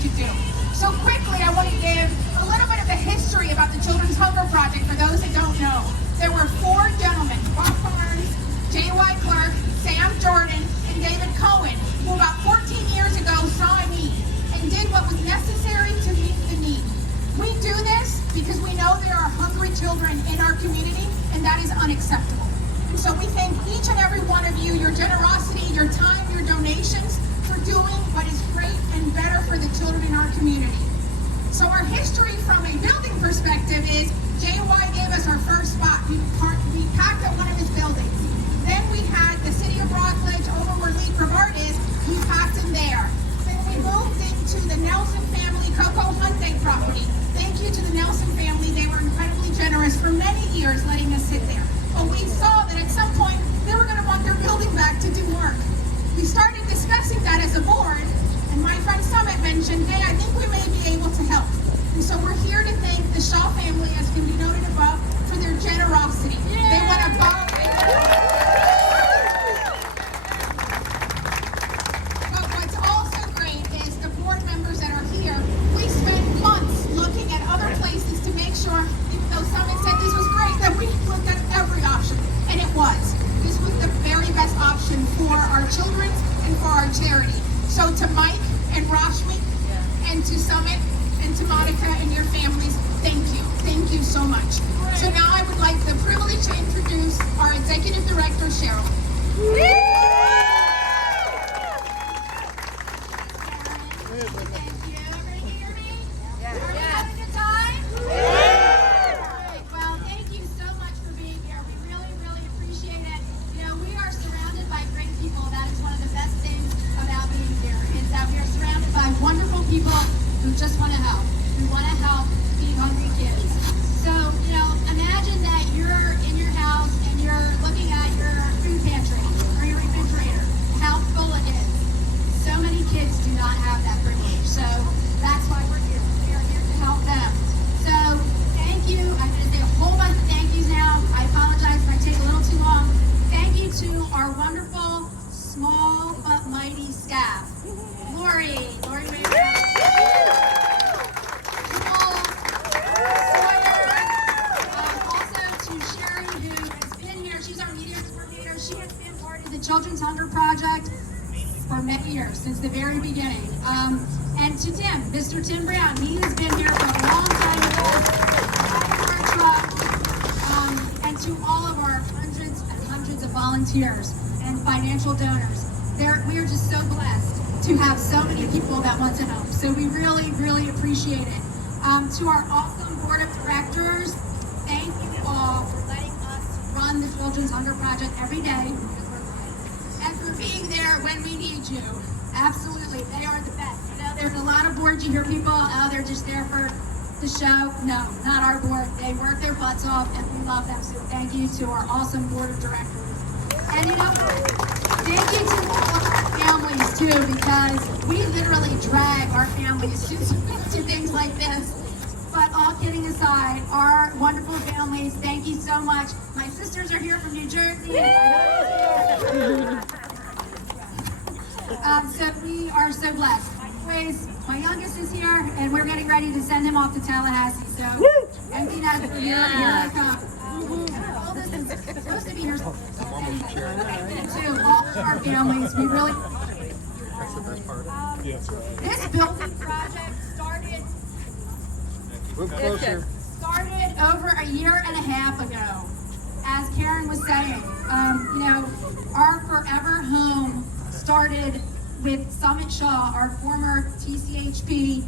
to do. So quickly, I want to give a little bit of the history about the Children's Hunger Project for those that don't know. There were 4 gentlemen, Bob Barnes, J.Y. Clark, Sam Jordan, and David Cohen, who about 14 years ago saw a need and did what was necessary to meet the need. We do this because we know there are hungry children in our community, and that is unacceptable. And so we thank each and every one of you, your generosity, your time, your donations, for doing what is great and better for the children in our community. So our history from a building perspective is JY gave us our first spot. We packed up one of his buildings. Then we had the city of Rockledge over where Lee Brevard is. We packed him there. Then we moved into the Nelson family Coco Hunt Day property. Thank you to the Nelson family. They were incredibly generous for many years letting us sit there. But we saw that at some point they were going to want their building back to do work. We started discussing that as a board, and my friend Summit mentioned, hey, I think we may be able to help. And so we're here to thank the Shaw family, as can be noted above, for their generosity. Yay! They went above. But what's also great is the board members that are here, we spent months looking at other places to make sure, even though Summit said this was great, that we looked at every option, and it was. This was the very best option for our children and for our charity. So to Mike and Rashmi and to Summit and to Monica and your families, thank you. Thank you so much. So now I would like the privilege to introduce our Executive Director, Cheryl. Thank you. Everybody hear me? Are we having a good time? Well, thank you so much for being here. We really, really appreciate it. You know, we are surrounded by great people. That is one of the best things about being here, is that we are surrounded by wonderful people who just want to help, who want to help feed hungry kids. So, you know, imagine that you're in your house and you're looking at your food pantry or your refrigerator, how full it is. So many kids do not have that privilege. So that's why we're here. We are here to help them. So thank you. I'm going to say a whole bunch of thank yous now. I apologize if I take a little too long. Thank you to our wonderful, small but mighty staff. Lori, wait. Children's Hunger Project for many years, since the very beginning. And to Tim, Mr. Tim Brown, he has been here for a long time with us, driving our truck, and to all of our hundreds and hundreds of volunteers and financial donors. We are just so blessed to have so many people that want to help. So we really, really appreciate it. To our awesome board of directors, thank you all for letting us run the Children's Hunger Project every day. And for being there when we need you. Absolutely, they are the best. You know, there's a lot of boards, you hear people, oh, they're just there for the show. No, not our board. They work their butts off, and we love them. So thank you to our awesome board of directors. And you know what? Thank you to all of our families, too, because we literally drag our families to things like this. But all kidding aside, our wonderful families, thank you so much. My sisters are here from New Jersey. So we are so blessed. My youngest is here, and we're getting ready to send him off to Tallahassee. So, empty nest for here they come. Oldest is supposed to be here. To all of our families, we really. This building project started over a year and a half ago. As Karen was saying, you know, our forever home started with Summit Shaw, our former TCHP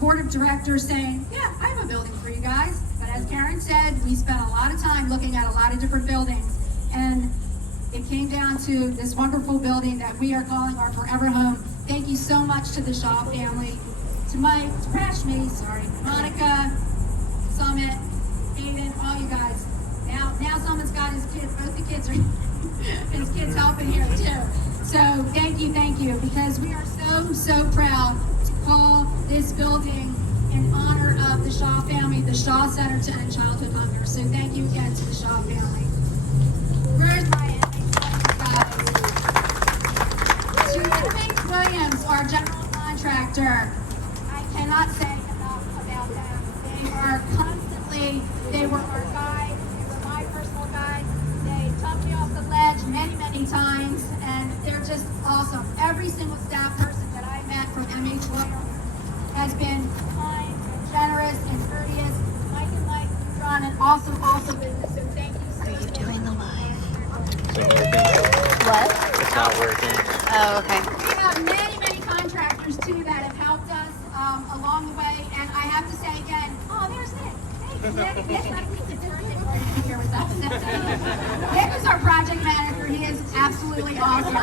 board of directors, saying, yeah, I have a building for you guys. But as Karen said, we spent a lot of time looking at a lot of different buildings, and it came down to this wonderful building that we are calling our forever home. Thank you so much to the Shaw family, to Mike, to Rashmi, Monica, Summit, Aiden, all you guys. Now Summit's got his kids, both the kids are his kids helping here too. So thank you, because we are so proud to call this building in honor of the Shaw family, the Shaw Center to End Childhood Hunger. So thank you again to the Shaw family. Where's Ryan? To Williams, our general contractor. I cannot say enough about them. They were our guide, they were my personal guide. They took me off the ledge many, many times, and they're just awesome. Every single staff person that I met from MH Williams has been kind and generous and courteous. Mike and Mike run an awesome, awesome business, so thank you so much. Are you doing the live? What? It's not working. Oh, okay. We have many, many contractors too that have helped us along the way, and I have to say again, oh, there's Nick. Nick here with us. Nick is our project manager. He is absolutely awesome.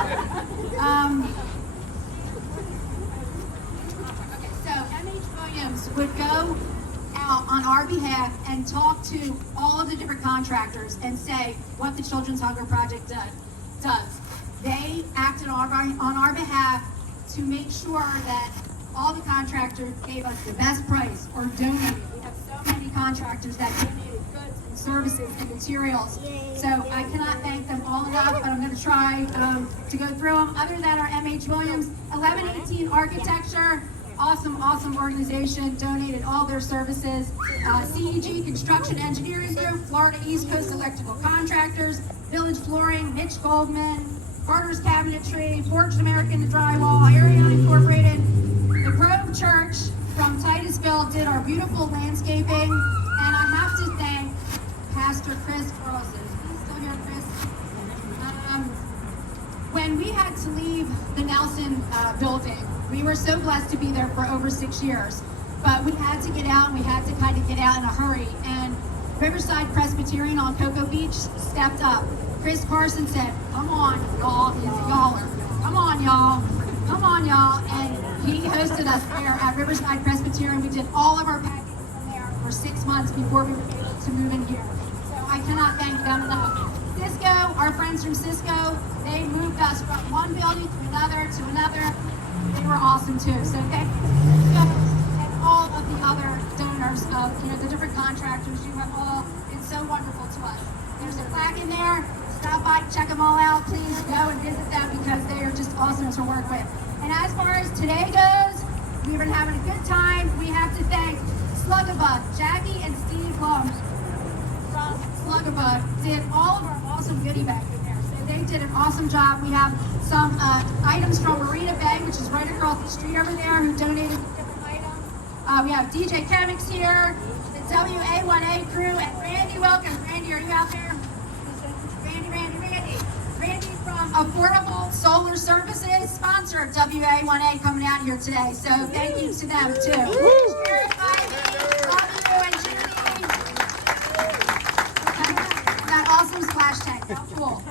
Okay, so MH Williams would go out on our behalf and talk to all of the different contractors and say what the Children's Hunger Project does. They acted on our behalf to make sure that all the contractors gave us the best price or donated. We have so many contractors that donated goods and services and materials. So I cannot thank them all enough, but I'm going to try to go through them. Other than our MH Williams, 1118 Architecture, awesome, awesome organization, donated all their services. CEG Construction Engineering Group, Florida East Coast Electrical Contractors, Village Flooring, Mitch Goldman, Carter's Cabinetry, Forged American Drywall, Ariana Incorporated. The Grove Church from Titusville did our beautiful landscaping, and I have to thank Pastor Chris Carlson. Is he still here, Chris? When we had to leave the Nelson building, we were so blessed to be there for over 6 years, but we had to get out, and we had to kind of get out in a hurry, and Riverside Presbyterian on Cocoa Beach stepped up. Chris Carson said, come on, y'all, he's a yaller. Come on, y'all. Come on, y'all. And he hosted us there at Riverside Presbyterian. We did all of our packing from there for 6 months before we were able to move in here. So I cannot thank them enough. Cisco, our friends from Cisco, they moved us from one building to another to another. They were awesome too. So thank you, Cisco, and all of the other donors of the different contractors. You have all been so wonderful to us. There's a plaque in there. Stop by, check them all out. Please go and visit them because they are just awesome to work with. And as far as today goes, we've been having a good time. We have to thank Slugabug, Jackie and Steve Long from Slugabug did all of our awesome goodie bags in there. So they did an awesome job. We have some items from Marina Bay, which is right across the street over there, who donated different items. We have DJ Chemics here, the WA1A crew, and Randy Wilkins. Randy, are you out there? Randy from Affordable Solar Services, sponsor of WA1A, coming out here today. So thank you to them too. Sheriff Ivy, love you, and Judy. That awesome splash tank, how cool.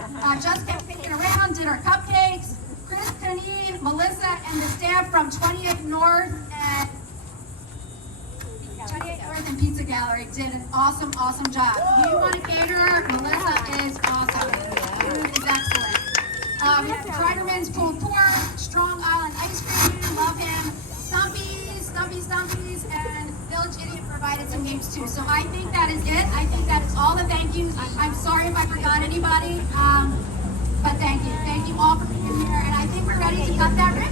Just kept picking around, did our cupcakes. Chris, Kaneen, Melissa, and the staff from 28th North and Pizza Gallery did an awesome, awesome job. You want a caterer? Melissa is awesome. Food is excellent. We have Triderman's Pulled Pork, Strong Island Ice Cream, love him. Stumpy's, and Village Idiot provided some games too. So I think that is it. I think that is all the thank yous. I'm sorry if I forgot anybody, but thank you. Thank you all for being here, and I think we're ready to cut that ribbon.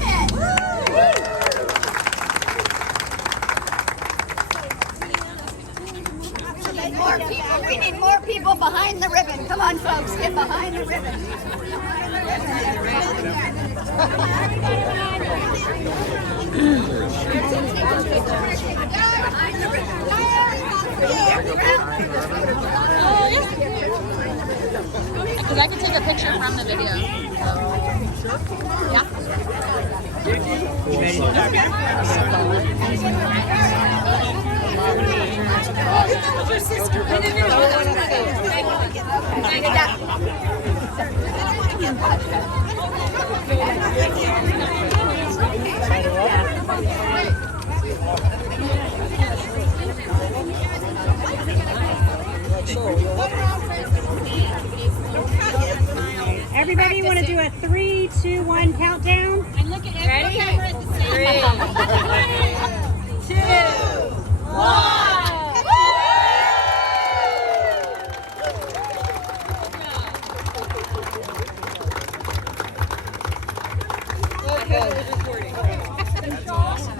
We need more people behind the ribbon. Come on, folks, get behind the ribbon. Because I can take a picture from the video. Yeah. Your sister. Everybody want to do a 3, 2, 1 countdown? And look at every camera at the same time. 3, 2, 1. Okay. That's awesome.